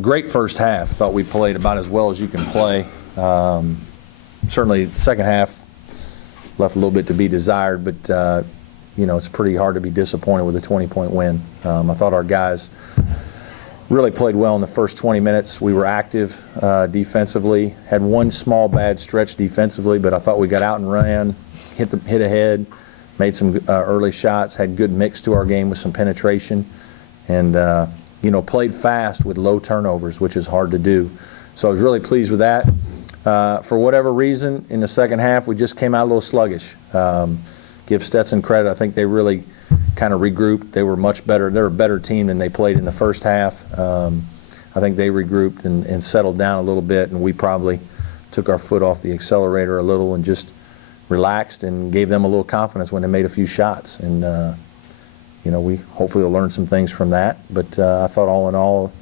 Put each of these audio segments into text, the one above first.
great first half. Thought we played about as well as you can play. Certainly, second half left a little bit to be desired, but it's pretty hard to be disappointed with a 20-point win. I thought our guys really played well in the first 20 minutes. We were active defensively. Had one small bad stretch defensively, but I thought we got out and ran, hit ahead, made some early shots, had good mix to our game with some penetration, and played fast with low turnovers, which is hard to do. So I was really pleased with that. For whatever reason, in the second half, we just came out a little sluggish. Give Stetson credit. I think they really kind of regrouped. They were much better. They're a better team than they played in the first half. I think they regrouped and settled down a little bit, and we probably took our foot off the accelerator a little and just relaxed and gave them a little confidence when they made a few shots. And we hopefully will learn some things from that. But I thought all in all,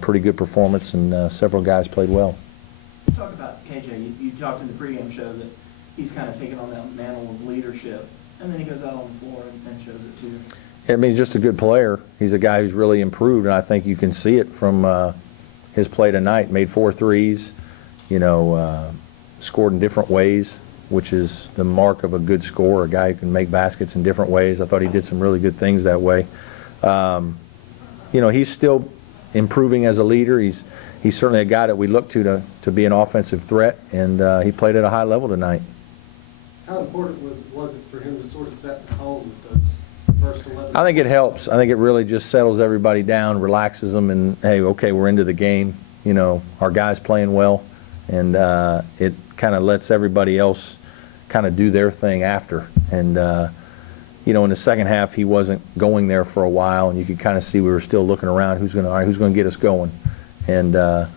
pretty good performance, and several guys played well. Talk about KJ. You talked in the pregame show that he's kind of taken on that mantle of leadership, and then he goes out on the floor and shows it too. I mean, he's just a good player. He's a guy who's really improved, and I think you can see it from his play tonight. Made 4 threes, scored in different ways, which is the mark of a good scorer, a guy who can make baskets in different ways. I thought he did some really good things that way. He's still improving as a leader. He's certainly a guy that we look to be an offensive threat, and he played at a high level tonight. How important was it for him to sort of set the tone with those first 11? I think it helps. I think it really just settles everybody down, relaxes them, and hey, okay, we're into the game. Our guys playing well, and it kind of lets everybody else kind of do their thing after. And in the second half, he wasn't going there for a while, and you could kind of see we were still looking around. Who's going to get us going? And then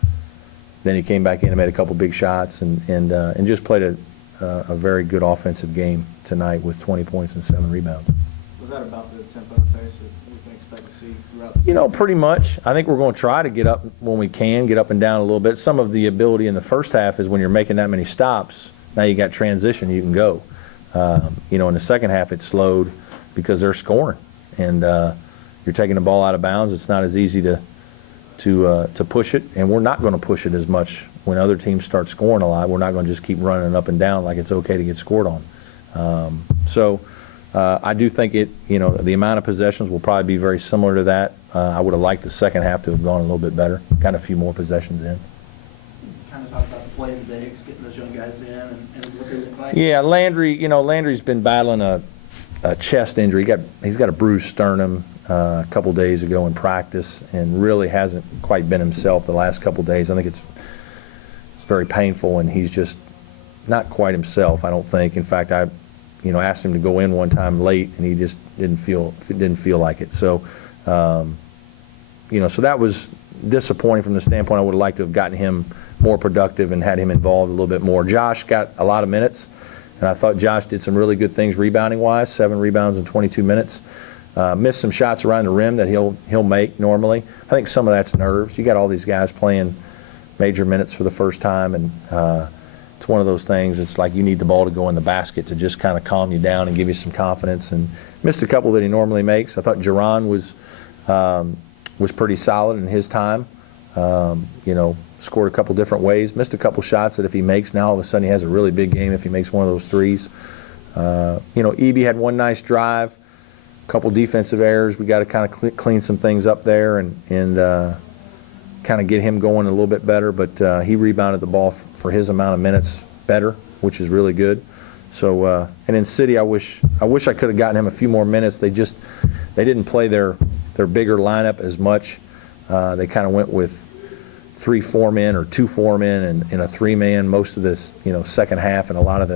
he came back in and made a couple big shots, and just played a very good offensive game tonight with 20 points and 7 rebounds. Was that about the tempo and pace that we can expect to see throughout the season? Pretty much. I think we're going to try to get up when we can, get up and down a little bit. Some of the ability in the first half is when you're making that many stops, now you got transition, you can go. In the second half, it slowed because they're scoring, and you're taking the ball out of bounds. It's not as easy to push it, and we're not going to push it as much when other teams start scoring a lot. We're not going to just keep running up and down like it's okay to get scored on. So I do think the amount of possessions will probably be very similar to that. I would have liked the second half to have gone a little bit better, got a few more possessions in. Kind of talk about the play of the day, getting those young guys in and what they look like. Yeah, Landry's been battling a chest injury. He's got a bruised sternum a couple days ago in practice, and really hasn't quite been himself the last couple days. I think it's very painful, and he's just not quite himself, I don't think. In fact, I asked him to go in one time late, and he just didn't feel like it. So so that was disappointing from the standpoint. I would have liked to have gotten him more productive and had him involved a little bit more. Josh got a lot of minutes, and I thought Josh did some really good things rebounding-wise, 7 rebounds in 22 minutes. Missed some shots around the rim that he'll make normally. I think some of that's nerves. You got all these guys playing major minutes for the first time, and it's one of those things. It's like you need the ball to go in the basket to just kind of calm you down and give you some confidence. And missed a couple that he normally makes. I thought Jaron was pretty solid in his time. Scored a couple different ways. Missed a couple shots that if he makes now, all of a sudden he has a really big game if he makes one of those threes. Eby had one nice drive. Couple defensive errors. We got to kind of clean some things up there and kind of get him going a little bit better. But he rebounded the ball for his amount of minutes better, which is really good. So and in City, I wish I could have gotten him a few more minutes. They didn't play their bigger lineup as much. They kind of went with 3 4-men or 2 4-men and a 3-man most of this second half and a lot of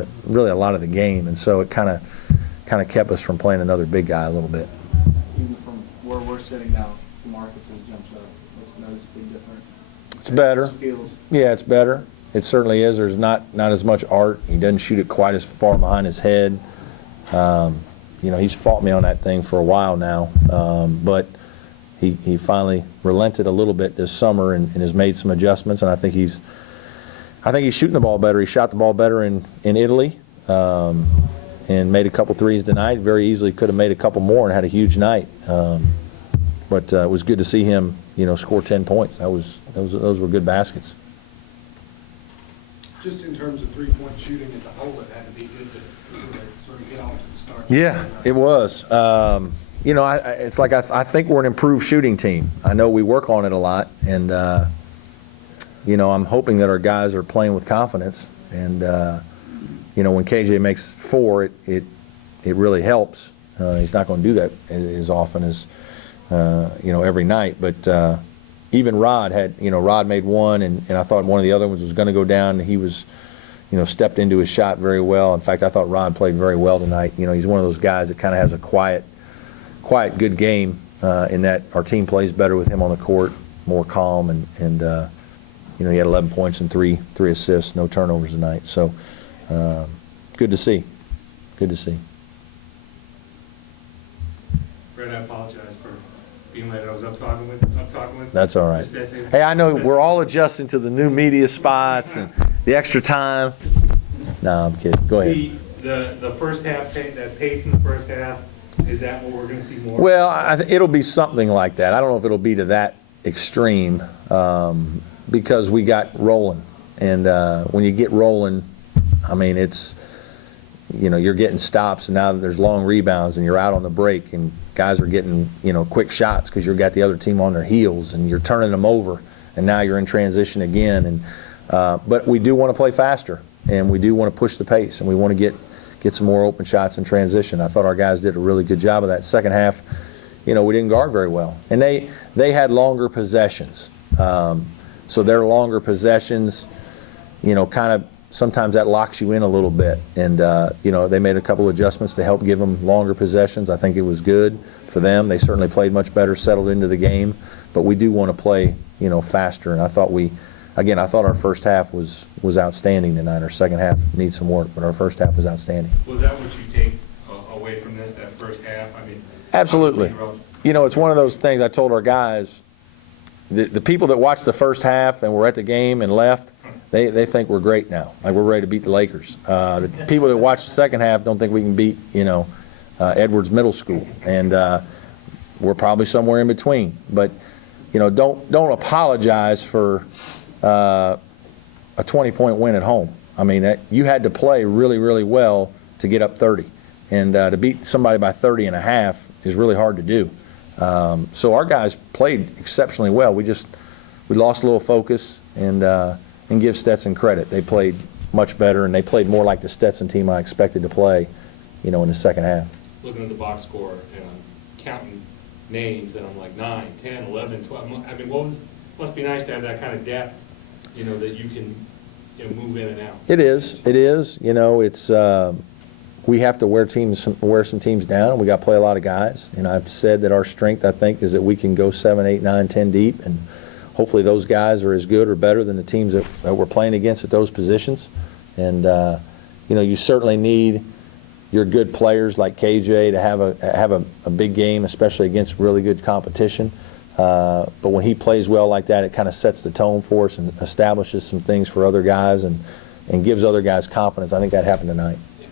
the game. And so it kind of kept us from playing another big guy a little bit. Even from where we're sitting now, Marcus has jumped up. It's noticeably different. It's better. Yeah, it's better. It certainly is. There's not as much art. He doesn't shoot it quite as far behind his head. He's fought me on that thing for a while now, but he finally relented a little bit this summer and has made some adjustments. And I think he's shooting the ball better. He shot the ball better in Italy. And made a couple threes tonight. Very easily could have made a couple more and had a huge night. But it was good to see him score 10 points. Those were good baskets. Just in terms of three-point shooting as a whole, it had to be good to sort of get off to the start. Yeah, it was. It's like I think we're an improved shooting team. I know we work on it a lot, and I'm hoping that our guys are playing with confidence. And when KJ makes 4, it really helps. He's not going to do that as often as every night. But even Rod Rod made 1, and I thought one of the other ones was going to go down. And he was, stepped into his shot very well. In fact, I thought Rod played very well tonight. He's one of those guys that kind of has a quiet, good game in that our team plays better with him on the court, more calm, and he had 11 points and three assists, no turnovers tonight. So good to see. Good to see. Brett, I apologize for being late. I was up talking with. That's all right. Hey, I know we're all adjusting to the new media spots and the extra time. No, I'm kidding. Go ahead. The first half, that pace in the first half, is that what we're going to see more? Well, it'll be something like that. I don't know if it'll be to that extreme because we got rolling. And when you get rolling, I mean, it's, you're getting stops, and now there's long rebounds, and you're out on the break, and guys are getting, quick shots because you've got the other team on their heels, and you're turning them over, and now you're in transition again. And but we do want to play faster, and we do want to push the pace, and we want to get some more open shots in transition. I thought our guys did a really good job of that. Second half, we didn't guard very well, and they had longer possessions. So their longer possessions, kind of sometimes that locks you in a little bit. And, they made a couple adjustments to help give them longer possessions. I think it was good for them. They certainly played much better, settled into the game. But we do want to play, faster. And I thought our first half was outstanding tonight. Our second half needs some work, but our first half was outstanding. Was that what you take away from that first half? I mean, absolutely. It's one of those things I told our guys, the people that watched the first half and were at the game and left, they think we're great now, like we're ready to beat the Lakers. The people that watch the second half don't think we can beat, Edwards Middle School, and we're probably somewhere in between. But, don't apologize for a 20-point win at home. I mean, you had to play really, really well to get up 30, and to beat somebody by 30 and a half is really hard to do. So our guys played exceptionally well. We lost a little focus, and give Stetson credit. They played much better, and they played more like the Stetson team I expected to play, in the second half. Looking at the box score and counting names, and I'm like 9, 10, 11, 12. I mean, must be nice to have that kind of depth, that you can move in and out. It is. It's we have to wear some teams down. We got to play a lot of guys. And I've said that our strength, I think, is that we can go 7, 8, 9, 10 deep, and hopefully those guys are as good or better than the teams that we're playing against at those positions. And you certainly need your good players like KJ to have a big game, especially against really good competition. But when he plays well like that, it kind of sets the tone for us and establishes some things for other guys and gives other guys confidence. I think that happened tonight. Yeah.